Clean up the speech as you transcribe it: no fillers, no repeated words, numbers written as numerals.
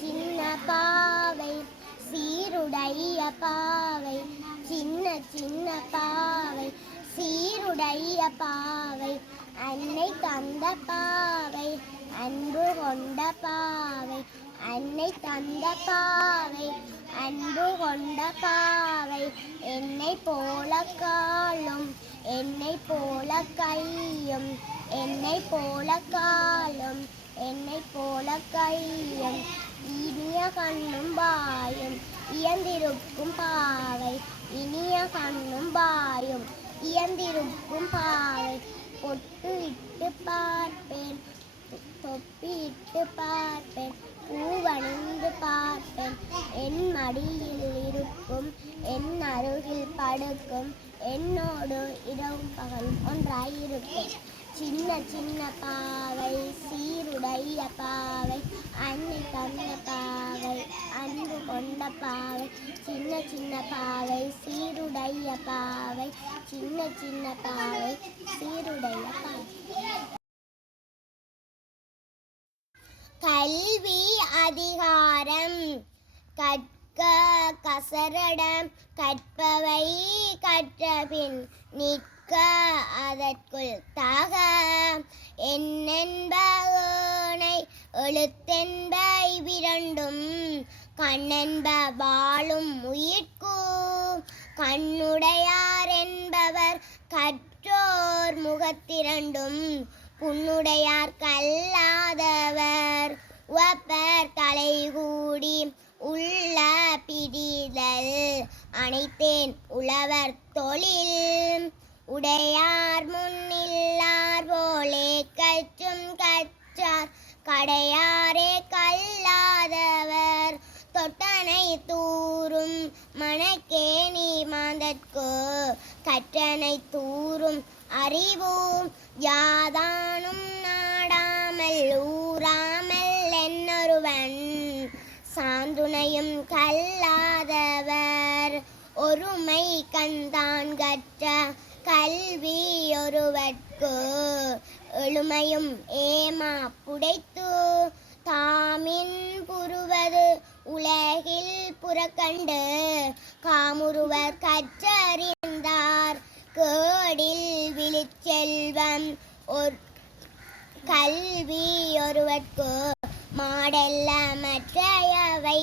சின்ன பாவை சீருடைய பாவை, சின்ன சின்ன பாவை சீருடைய பாவை, அன்னை தந்த பாவை அன்பு கொண்ட பாவை, அன்னை தந்த பாவை அன்பு கொண்ட பாவை, என்னை போல காலும் என்னை போல கையும், என்னை போல காலும் என்னை போல கையும், இனிய கண்ணும் பாயும் இயந்திருக்கும் பாவை, இனிய கண்ணும் பாயும் இயந்திருக்கும் பாவை, பொட்டு இட்டு பார்ப்பேன் தொப்பி இட்டு பார்ப்பேன், பூவணிந்து பார்ப்பேன், என் மடியில் இருக்கும் என் அருகில் படுக்கும், என்னோடு இரவும் பகலும் ஒன்றாயிருக்கும். சின்ன சின்ன பாவை சீருடைய பாவை, அன்னை தந்த பாவை அன்பு கொண்ட பாவை, சின்ன சின்ன பாவை சீருடைய பாவை, சின்ன சின்ன பாவை சீருடைய பாவை. கல்வி அதிகாரம். கற்க கசரடம் கற்பவை கற்றபின் நிற்க அதற்குள் தக, என்னென்பனை எழுத்தென்ப இவ்விரண்டும், கண்ணென்ப வாழும் உயிர்க்கு கண்ணுடையார் என்பவர் கற்றோர் முகத்திரண்டும், புண்ணுடையார் கல்லாதவர் உவப்பர் தலைகூடி உள்ள பிரிதல், அனைத்தேன் உழவர் தொழில் உடையார் முன்னில்லார் போலே கற்றும் கற்றார் கடையாரே கல்லாதவர், தொட்டனை தூரும் மணக்கேணி மாந்தற்கு கற்றனை தூரும் அறிவும், யாதானும் நாடாமல் ஊராமல் என்னொருவன் சாந்துணையும் கல்லாதவர், ஒருமை கண்தான் கற்ற கல்வி ஒருவர்க்கு எழுமையும் ஏமா புடைத்து, தாமின் புருவது உலகில் புறக்கண்டு காமுருவர் கற்றறிந்தார், கேடில் விழிச்செல்வம் ஒரு கல்வி ஒருவர்க்கு மாடல்ல மற்றையவை.